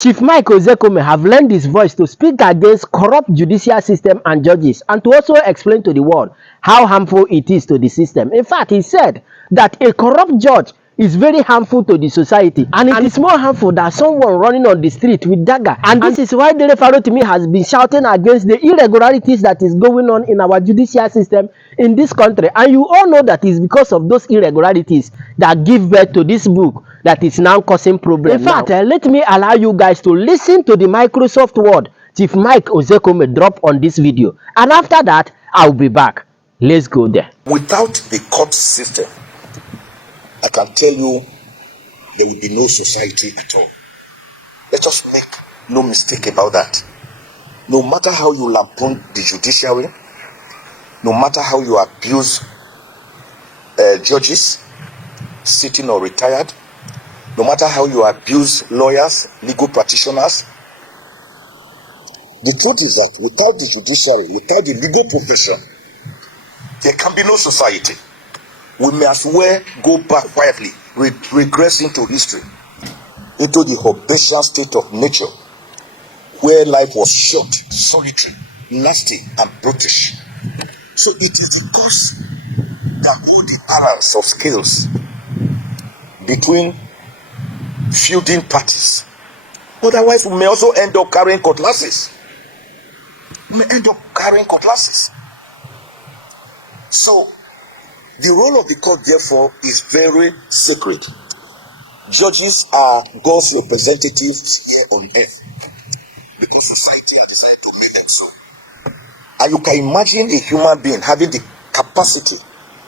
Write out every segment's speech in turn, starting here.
Chief Mike Ozekhome have lent his voice to speak against corrupt judicial system and judges, and to also explain to the world how harmful it is to the system. In fact, he said that a corrupt judge is very harmful to the society, and it is more harmful than someone running on the street with dagger. And this is why Dele Farotimi has been shouting against the irregularities that is going on in our judicial system in this country. And you all know that it's because of those irregularities that give birth to this book that is now causing problems. In fact, let me allow you guys to listen to the Microsoft word Chief Mike Ozekhome drop on this video, and after that I'll be back. Let's go there. Without the court system, I can tell you there will be no society at all. Let us make no mistake about that. No matter how you lampoon the judiciary, no matter how you abuse judges, sitting or retired, no matter how you abuse lawyers, legal practitioners, the truth is that without the judiciary, without the legal profession, there can be no society. We may as well go back quietly, regress into history, into the Hobbesian state of nature, where life was short, solitary, nasty, and brutish. So it is because that all the balance of scales between feuding parties. Otherwise, we may also end up carrying cutlasses. So, the role of the court, therefore, is very sacred. Judges are God's representatives here on earth, because society has decided to make them so. And you can imagine a human being having the capacity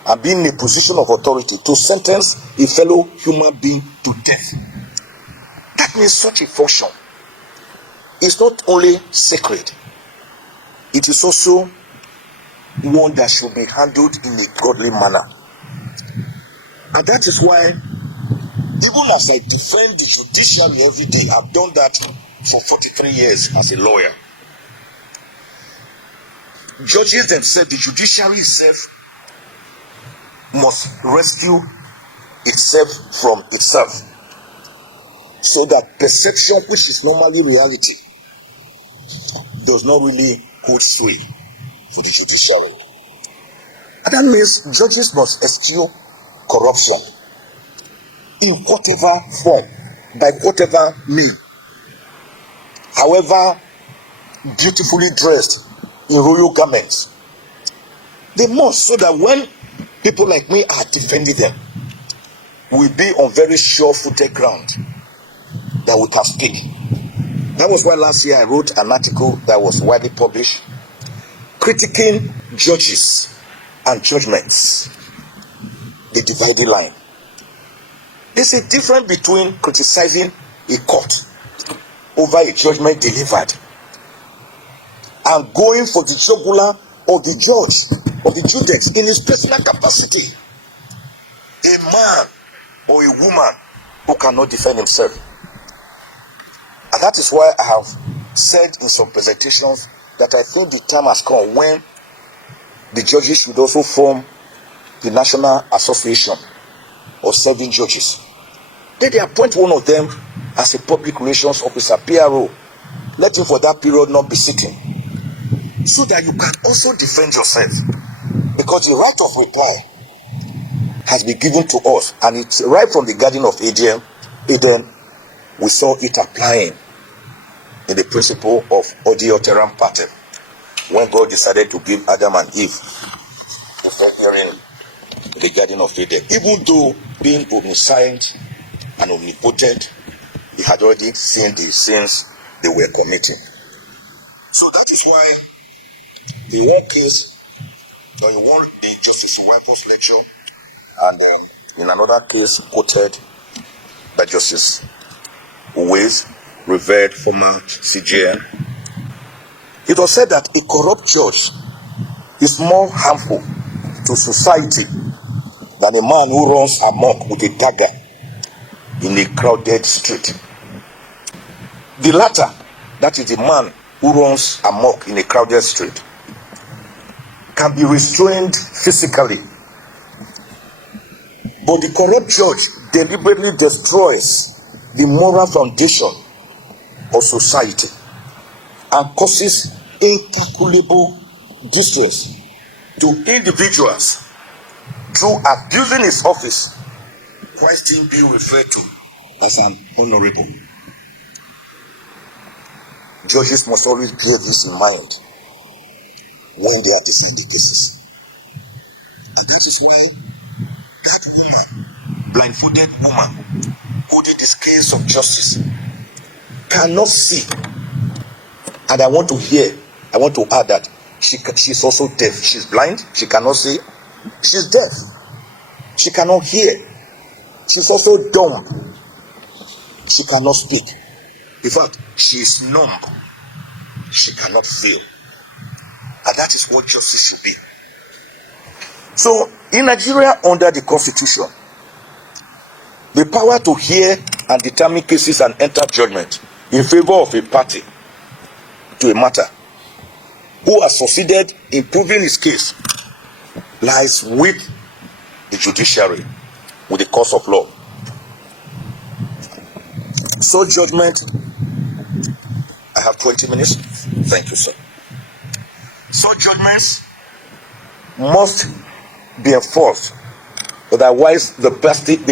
and being in a position of authority to sentence a fellow human being to death. That means such a function is not only sacred, it is also one that should be handled in a godly manner. And that is why, even as I defend the judiciary every day, I've done that for 43 years as a lawyer. Judges themselves, the judiciary itself, must rescue itself from itself, so that perception, which is normally reality, does not really hold sway for the judiciary. And that means judges must eschew corruption in whatever form, by whatever means, however beautifully dressed in royal garments. They must, so that when people like me are defending them, we'll be on very sure-footed ground that we can speak. That was why last year I wrote an article that was widely published, critiquing judges and judgments, the dividing line. There's a difference between criticizing a court over a judgment delivered and going for the jugular of the judge, of the judge in his personal capacity. A man or a woman who cannot defend himself. And that is why I have said in some presentations that I think the time has come when the judges should also form the National Association of Serving Judges. Then they appoint one of them as a public relations officer, PRO. Let him for that period not be sitting, so that you can also defend yourself. Because the right of reply has been given to us, and it's right from the Garden of Eden. We saw it applying in the principle of audio teram pater, when God decided to give Adam and Eve a fair hearing in the Garden of Eden. Even though being omniscient and omnipotent, he had already seen the sins they were committing. So that is why the one case, in one the Justice Iwapo's lecture, and in another case quoted by Justice Uwais, revered former CJN, it was said that a corrupt judge is more harmful to society than a man who runs amok with a dagger in a crowded street. The latter, that is the man who runs amok in a crowded street, can be restrained physically, but the corrupt judge deliberately destroys the moral foundation or society and causes incalculable distress to individuals through abusing his office while still being referred to as an honorable. Judges must always bear this in mind when they are deciding cases. And that is why that woman, blindfolded woman, who did this case of justice, cannot see. And I want to add that she's also deaf. She's blind, she cannot see. She's deaf, she cannot hear. She's also dumb, she cannot speak. In fact, she is numb, she cannot feel. And that is what justice should be. So in Nigeria, under the Constitution, the power to hear and determine cases and enter judgment in favor of a party to a matter who has succeeded in proving his case lies with the judiciary, with the course of law. So judgment, I have 20 minutes. Thank you, sir. So judgments must be enforced, otherwise the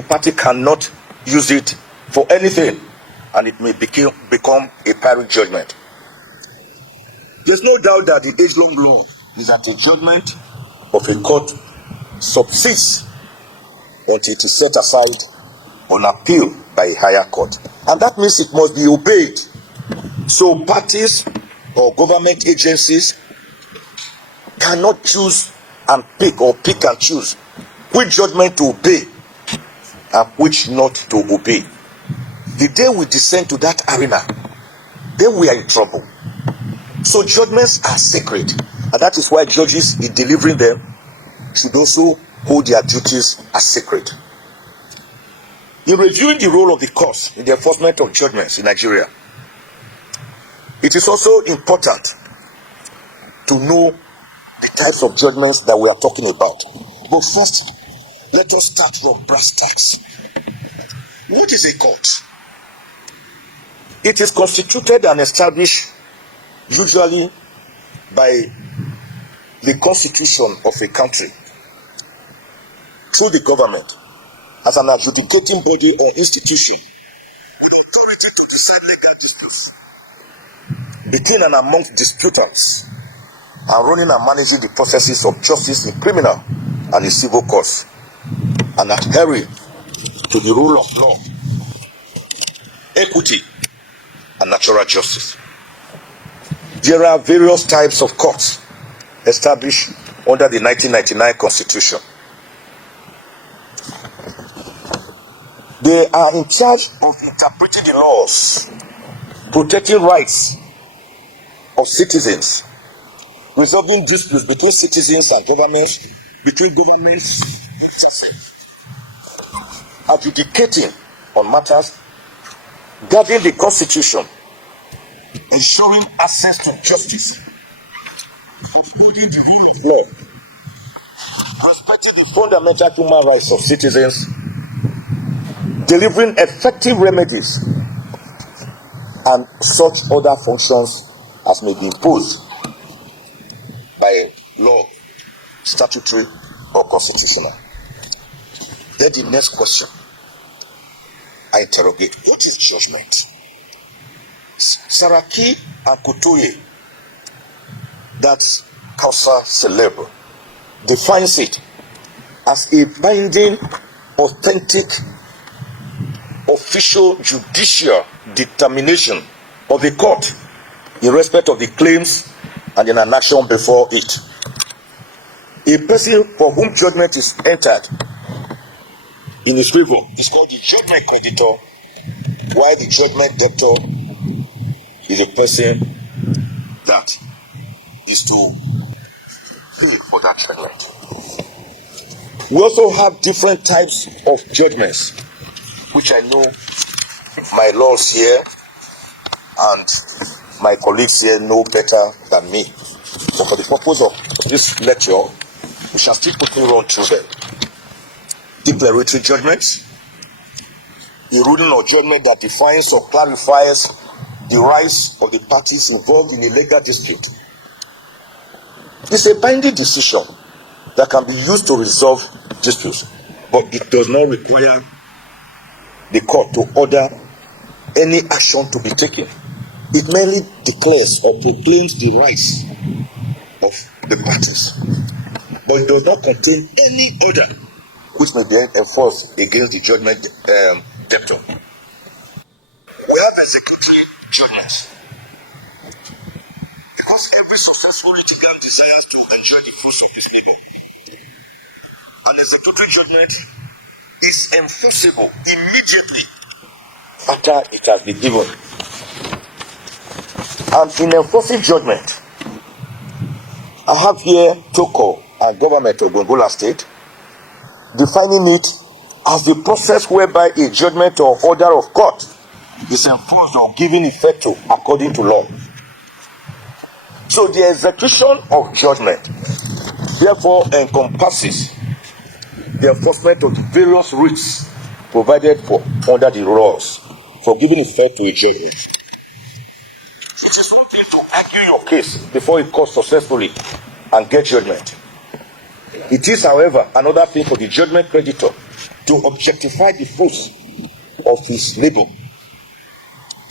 party cannot use it for anything, and it may become a pirate judgment. There's no doubt that the age-long law is that a judgment of a court subsists until it is set aside on appeal by a higher court, and that means it must be obeyed. So parties or government agencies cannot choose and pick and choose which judgment to obey and which not to obey. The day we descend to that arena, then we are in trouble. So judgments are sacred, and that is why judges, in delivering them, should also hold their duties as sacred. In reviewing the role of the courts in the enforcement of judgments in Nigeria, it is also important to know the types of judgments that we are talking about. But first, let us start from brass tacks. What is a court? It is constituted and established usually by the constitution of a country through the government as an adjudicating body or institution with authority to decide legal disputes between and amongst disputants, and running and managing the processes of justice in criminal and in civil courts, and adhering to the rule of law, equity, and natural justice. There are various types of courts established under the 1999 Constitution. They are in charge of interpreting the laws, protecting rights of citizens, resolving disputes between citizens and governments, between governments, adjudicating on matters, guarding the Constitution, ensuring access to justice, upholding the rule of law, respecting the fundamental human rights of citizens, delivering effective remedies, and such other functions as may be imposed by law, statutory, or constitutional. Then the next question I interrogate: what is judgment? Saraki and Kutoye, that's causa célèbre, defines it as a binding, authentic, official judicial determination of the court in respect of the claims and in an action before it. A person for whom judgment is entered in his favor is called the judgment creditor, while the judgment debtor is a person that is to pay for that judgment. We also have different types of judgments, which I know my lords here and my colleagues here know better than me. So for the purpose of this lecture, we shall still quickly run through them. Declaratory judgments, a ruling or judgment that defines or clarifies the rights of the parties involved in a legal dispute. It's a binding decision that can be used to resolve disputes, but it does not require the court to order any action to be taken. It merely declares or proclaims the rights of the parties, but it does not contain any order which may be enforced against the judgment debtor. We have executory judgments because every successful litigant desires to enjoy the fruits of his labor. An executory judgment is enforceable immediately after it has been given. And in enforcing judgment, I have here Toko and government of Gongola State defining it as the process whereby a judgment or order of court is enforced or given effect to according to law. So the execution of judgment therefore encompasses the enforcement of the various writs provided for under the laws for giving effect to a judgment. It is one thing to argue your case before it court successfully and get judgment. It is, however, another thing for the judgment creditor to objectify the fruits of his labor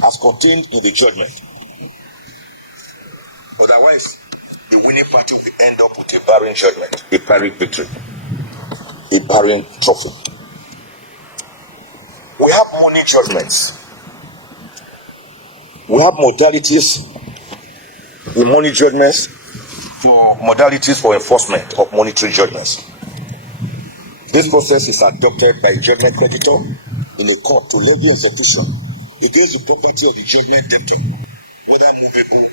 as contained in the judgment. Otherwise, the winning party will end up with a barren judgment, a barren victory, a barren trophy. We have money judgments. We have modalities in money judgments for modalities for enforcement of monetary judgments. This process is adopted by a judgment creditor in a court to levy execution against the property of the judgment debtor, whether movable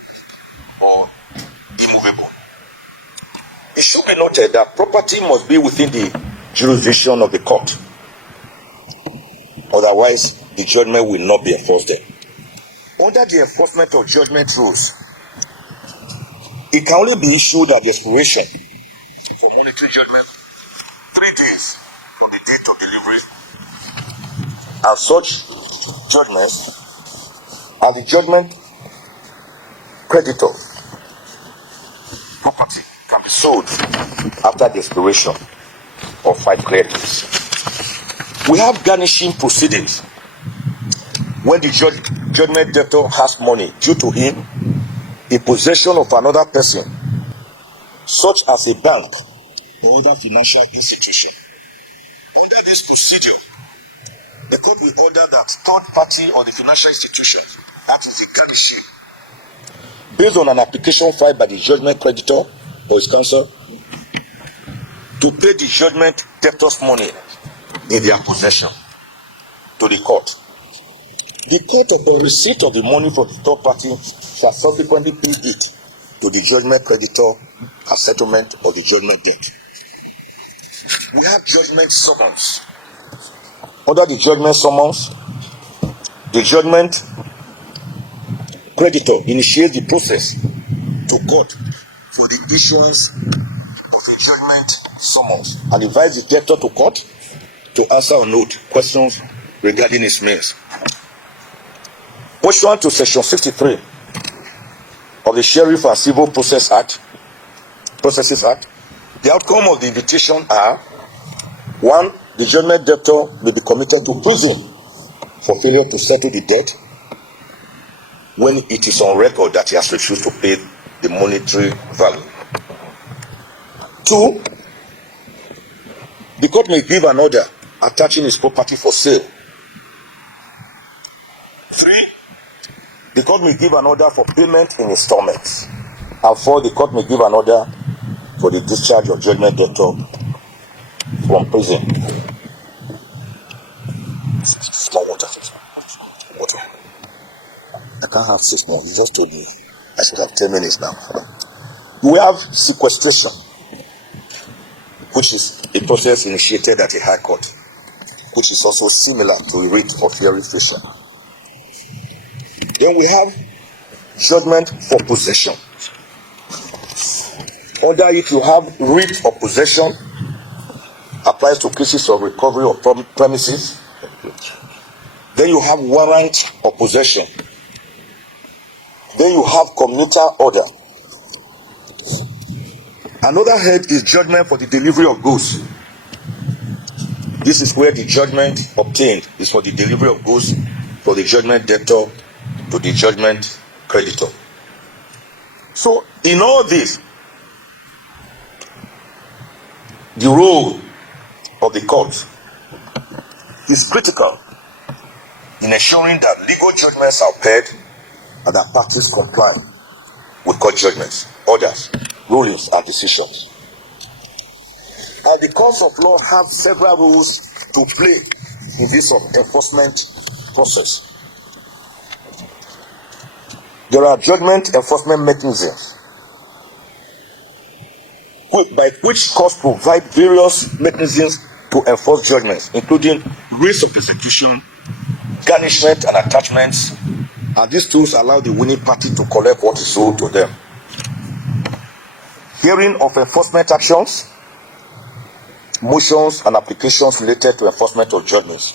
or immovable. It should be noted that property must be within the jurisdiction of the court. Otherwise, the judgment will not be enforced there. Under the enforcement of judgment rules, it can only be issued at the expiration for monetary judgment 3 days from the date of delivery. And such judgments are the judgment creditor. Property can be sold after the expiration of 5 credits. We have garnishing proceedings when the judgment debtor has money due to him in possession of another person, such as a bank or other financial institution. Under this procedure, the court will order that third party or the financial institution acts as a garnishee based on an application filed by the judgment creditor or his counsel to pay the judgment debtor's money in their possession to the court. The court, upon receipt of the money from the third party, shall subsequently pay it to the judgment creditor as settlement of the judgment debt. We have judgment summons. Under the judgment summons, the judgment creditor initiates the process to court for the issuance of a judgment summons and invites the debtor to court to answer or note questions regarding his means. Pursuant to Section 63 of the Sheriff and Civil Processes Act, the outcome of the invitation are: 1. The judgment debtor may be committed to prison for failure to settle the debt when it is on record that he has refused to pay the monetary value. 2. The court may give an order attaching his property for sale. 3. The court may give an order for payment in installments. And 4. The court may give an order for the discharge of judgment debtor from prison. Small water. Water. I can't have 6 more. You just told me I should have 10 minutes now. We have sequestration, which is a process initiated at a high court, which is also similar to a writ of verification. Then we have judgment for possession. Under it, you have writ of possession, applies to cases of recovery of premises. Then you have warrant of possession, Then you have commuter order. Another head is judgment for the delivery of goods. This is where the judgment obtained is for the delivery of goods for the judgment debtor to the judgment creditor. So in all this, the role of the court is critical in ensuring that legal judgments are paid and that parties comply with court judgments, orders, rulings, and decisions. And the courts of law have several roles to play in this enforcement process. There are judgment enforcement mechanisms by which courts provide various mechanisms to enforce judgments, including rates of execution, garnishment, and attachments. And these tools allow the winning party to collect what is owed to them. Hearing of enforcement actions, motions, and applications related to enforcement of judgments.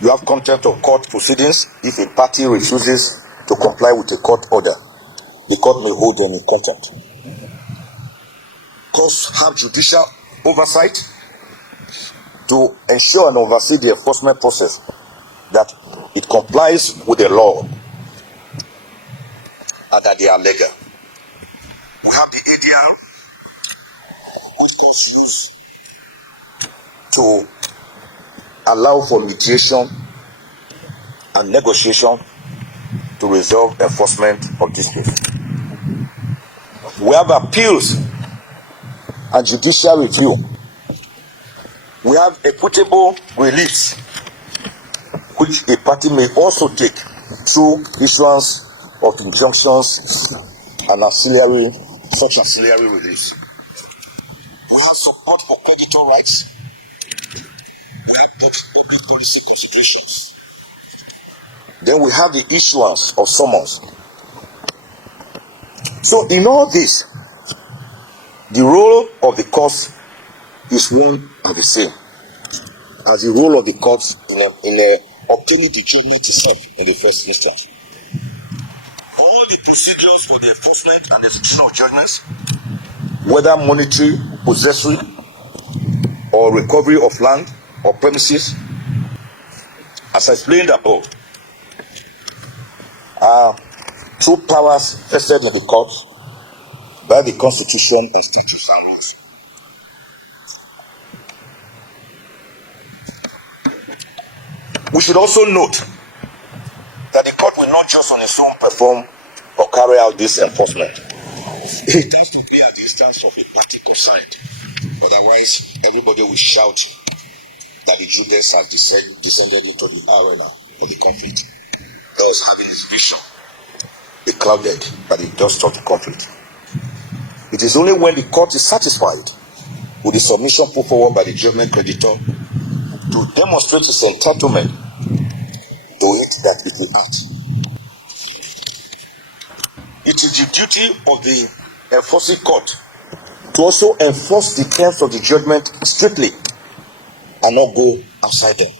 You have contempt of court proceedings. If a party refuses to comply with a court order, the court may hold them in contempt. Courts have judicial oversight to ensure and oversee the enforcement process, that it complies with the law and that they are legal. We have the ADR, which courts use to allow for mediation and negotiation to resolve enforcement of disputes. We have appeals and judicial review. We have equitable reliefs, which a party may also take through issuance of injunctions and such ancillary reliefs. We have support for creditor rights. We have public policy considerations. Then we have the issuance of summons. So in all this, the role of the courts is one and the same as the role of the courts in obtaining the judgment itself in the first instance. All the procedures for the enforcement and execution of judgments, whether monetary, possessory, or recovery of land or premises, as I explained above, are two powers vested in the courts by the Constitution and statutes and laws. We should also note that the court will not just on its own perform or carry out this enforcement. It has to be at the instance of a particular side. Otherwise, everybody will shout that the Judas has descended into the arena of the conflict. Thus, having his vision be clouded by the dust of the conflict. It is only when the court is satisfied with the submission put forward by the judgment creditor to demonstrate its entitlement to it that it will act. It is the duty of the enforcing court to also enforce the terms of the judgment strictly and not go outside them.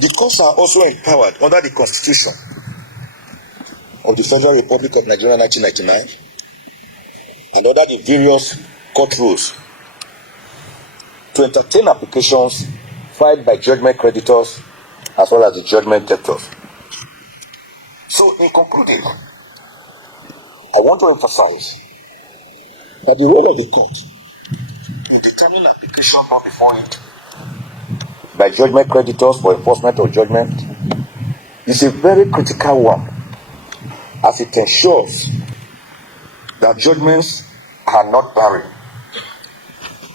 The courts are also empowered under the Constitution of the Federal Republic of Nigeria 1999 and under the various court rules to entertain applications filed by judgment creditors as well as the judgment debtors. So, in concluding, I want to emphasize that the role of the court in determining application brought before it by judgment creditors for enforcement of judgment is a very critical one, as it ensures that judgments are not barren.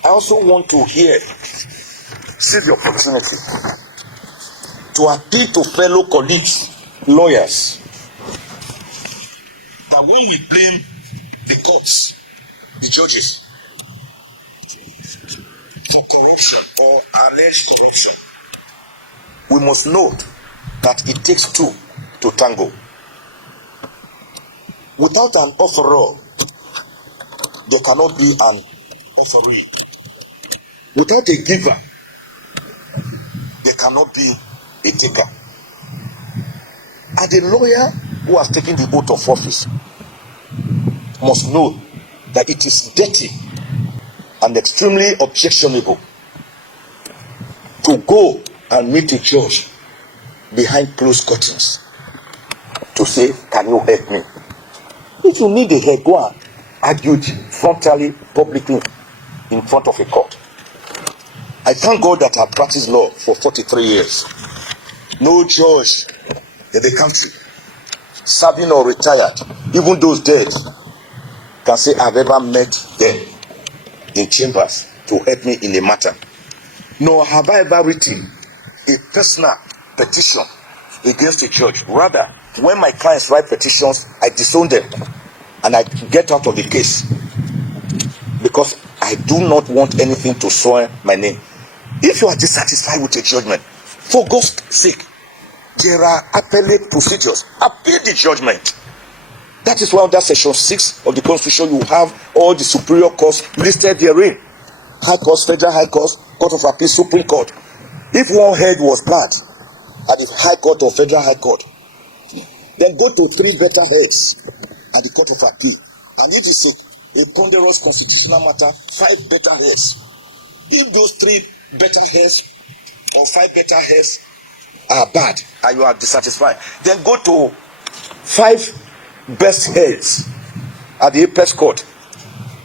I also want to seize the opportunity to appeal to fellow colleagues, lawyers, that when we blame the courts, the judges, for corruption or alleged corruption, we must note that it takes two to tango. Without an offeror, there cannot be an offeree. Without a giver, there cannot be a taker. As a lawyer, who has taken the oath of office must know that it is dirty and extremely objectionable to go and meet a judge behind closed curtains to say, can you help me? If you need a help, go and argue it frontally, publicly, in front of a court. I thank God that I practiced law for 43 years. No judge in the country, serving or retired, even those dead, can say I've ever met them in chambers to help me in a matter. Nor have I ever written a personal petition against a judge. Rather, when my clients write petitions, I disown them and I get out of the case, because I do not want anything to soil my name. If you are dissatisfied with a judgment, for God's sake, there are appellate procedures. Appeal the judgment. That is why under section 6 of the Constitution you have all the superior courts listed therein. High Court, Federal High Court, Court of Appeal, Supreme Court. If one head was bad at the High Court or Federal High Court, then go to 3 better heads at the Court of Appeal. And if it's a ponderous constitutional matter, 5 better heads. If those 3 better heads or 5 better heads are bad and you are dissatisfied, then go to 5 best heads at the apex court.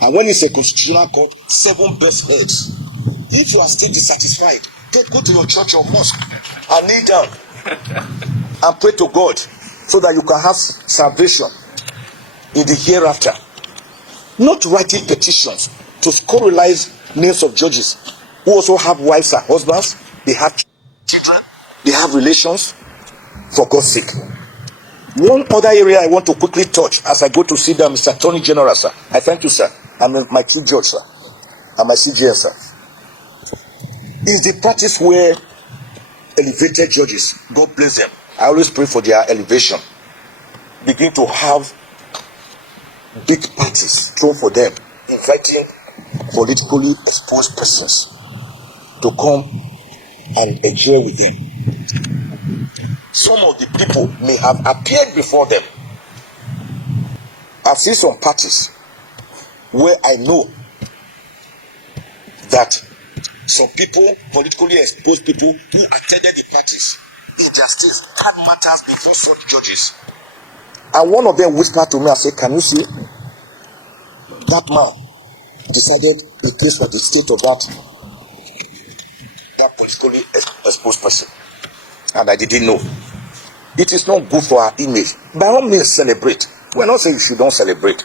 And when it's a constitutional court, 7 best heads. If you are still dissatisfied, then go to your church or mosque and kneel down and pray to God so that you can have salvation in the hereafter. Not writing petitions to scurrilize names of judges who also have wives and husbands, they have children, they have relations, for God's sake. One other area I want to quickly touch as I go to see them, Mr. Attorney General, sir. I thank you, sir. I'm my chief judge, sir, and my CJN, sir. Is the practice where elevated judges, God bless them, I always pray for their elevation, begin to have big parties thrown for them, inviting politically exposed persons to come and enjoy with them. Some of the people may have appeared before them. I've seen some parties where I know that some people, politically exposed people who attended the parties, injustice had matters before such judges. And one of them whispered to me and said, can you see that man decided a case for the state of that politically exposed person? And I didn't know. It is not good for our image. By all means, celebrate. We're not saying you should not celebrate.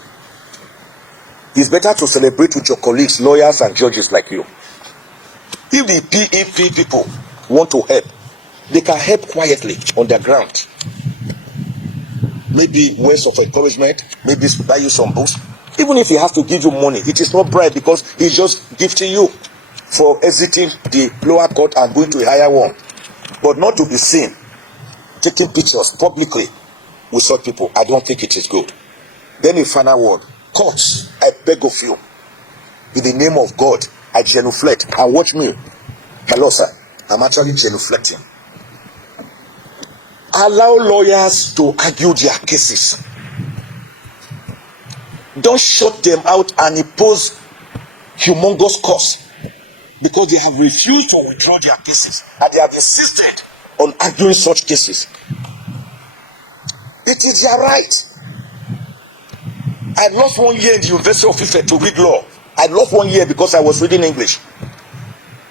It's better to celebrate with your colleagues, lawyers, and judges like you. If the PEP people want to help, they can help quietly on the ground. Maybe words of encouragement, maybe buy you some books. Even if he has to give you money, it is not bribe, because he's just gifting you for exiting the lower court and going to a higher one. But not to be seen taking pictures publicly with such people, I don't think it is good. Then a final word. Courts, I beg of you, in the name of God, I genuflect. And watch me. Hello, sir. I'm actually genuflecting. Allow lawyers to argue their cases. Don't shut them out and impose humongous costs because they have refused to withdraw their cases and they have insisted on arguing such cases. It is their right. I lost 1 year in the University of Ife to read law. I lost 1 year because I was reading English.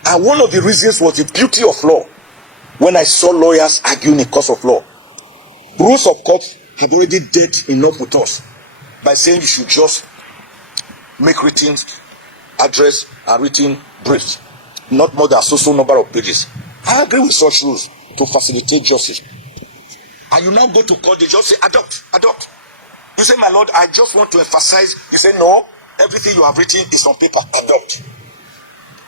And one of the reasons was the beauty of law. When I saw lawyers arguing in cause of law, rules of court have already dealt enough with us by saying you should just make written address and written briefs, not more than so number of pages. I agree with such rules to facilitate justice. And you now go to court, they just say adopt. You say, my lord, I just want to emphasize. You say, no, everything you have written is on paper, adopt.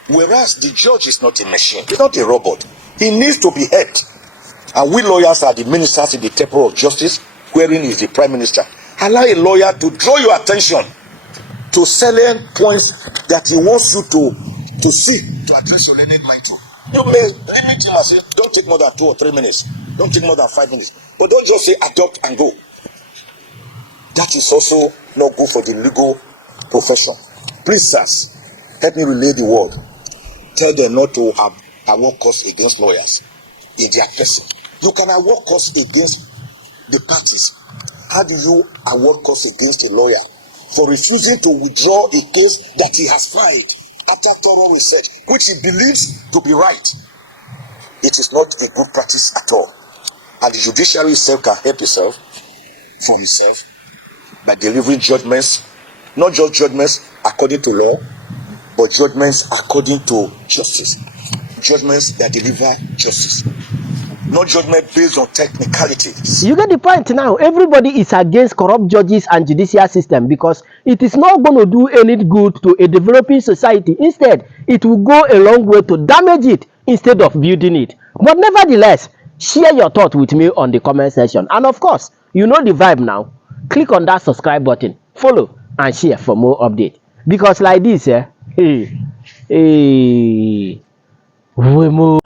Whereas the judge is not a machine, he's not a robot. He needs to be helped. And we lawyers are the ministers in the temple of justice, wherein is the prime minister. Allow a lawyer to draw your attention to certain points that he wants you to see, to address your learned mind to. You may limit him and say, don't take more than 2 or 3 minutes. Don't take more than 5 minutes. But don't just say adopt and go. That is also not good for the legal profession. Please, sirs, help me relay the word. Tell them not to have award costs against lawyers in their person. You can award costs against the parties. How do you award costs against a lawyer for refusing to withdraw a case that he has filed after thorough research, which he believes to be right? It is not a good practice at all. And the judiciary itself can help itself from itself by delivering judgments, not just judgments according to law, but judgments according to justice. Judgments that deliver justice, not judgment based on technicalities. You get the point now. Everybody is against corrupt judges and judicial system because it is not going to do any good to a developing society. Instead, it will go a long way to damage it instead of building it. But nevertheless, share your thought with me on the comment section. And of course, you know the vibe now. Click on that subscribe button, follow and share for more updates. Because like this, we move.